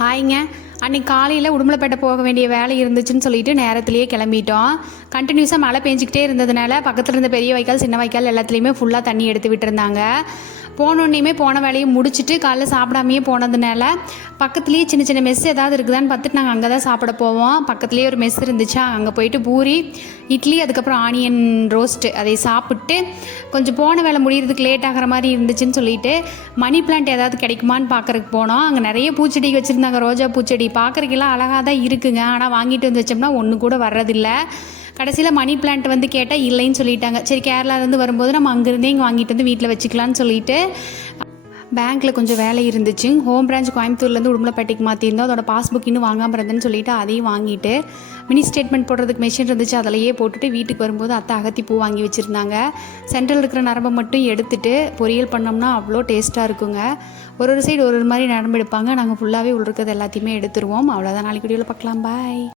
ஹாய்ங்க. அன்றைக்கி காலையில் உடுமலைப்பேட்டை போக வேண்டிய வேலை இருந்துச்சுன்னு சொல்லிட்டு நேரத்துலேயே கிளம்பிட்டோம். கண்டினியூஸாக மழை பெஞ்சிக்கிட்டே இருந்ததுனால பக்கத்தில் இருந்த பெரிய வாய்க்கால் சின்ன வாய்க்கால் எல்லாத்துலேயுமே ஃபுல்லாக தண்ணி எடுத்து விட்டுருந்தாங்க. போனோடனேயுமே போன வேலையை முடிச்சுட்டு காலைல சாப்பிடாமையே போனதுனால பக்கத்துலேயே சின்ன சின்ன மெஸ் ஏதாவது இருக்குதான்னு பார்த்துட்டு நாங்கள் அங்கே தான் சாப்பிட போவோம். பக்கத்துலேயே ஒரு மெஸ் இருந்துச்சா, அங்கே போயிட்டு பூரி, இட்லி, அதுக்கப்புறம் ஆனியன் ரோஸ்ட்டு அதை சாப்பிட்டு கொஞ்சம் போன வேலை முடிகிறதுக்கு லேட் ஆகிற மாதிரி இருந்துச்சுன்னு சொல்லிட்டு மணி பிளான்ட் ஏதாவது கிடைக்குமான்னு பார்க்குறதுக்கு போனோம். அங்கே நிறைய பூச்செடி வச்சுருந்தாங்க. ரோஜா பூச்செடி பார்க்குறதுக்கெல்லாம் அழகாக தான் இருக்குங்க. ஆனால் வாங்கிட்டு வந்து வச்சோம்னா ஒன்று கூட வர்றதில்லை. கடைசியில் மணி பிளான்ட் வந்து கேட்டால் இல்லைன்னு சொல்லிட்டாங்க. சரி, கேரளாலேருந்து வரும்போது நம்ம அங்கேருந்தே இங்கே வாங்கிட்டு வந்து வீட்டில் வச்சுக்கலான்னு சொல்லிட்டு பேங்க்கில் கொஞ்சம் வேலை இருந்துச்சு. ஹோம் பிரான்ச் கோயம்புத்தூர்லேருந்து உடுமலைப்பேட்டைக்கு மாற்றிருந்தோம். அதோட பாஸ்புக் இன்னும் வாங்காமல் இருந்தேன்னு சொல்லிட்டு அதையும் வாங்கிட்டு மினி ஸ்டேட்மெண்ட் போடுறதுக்கு மெஷின் இருந்துச்சு, அதிலையே போட்டுட்டு வீட்டுக்கு வரும்போது அத்தை அகத்தி பூ வாங்கி வச்சுருந்தாங்க. சென்ட்ரல் இருக்கிற நரம்பை மட்டும் எடுத்துகிட்டு பொரியல் பண்ணோம்னா அவ்வளோ டேஸ்ட்டாக இருக்குங்க. ஒரு சைடு ஒரு மாதிரி நரம்பு எடுப்பாங்க. நாங்கள் ஃபுல்லாகவே உள்ள இருக்கிறது எல்லாத்தையுமே எடுத்துருவோம். அவ்வளோதான். நாளைக்கு வீடியோவில் பார்க்கலாம். பாய்.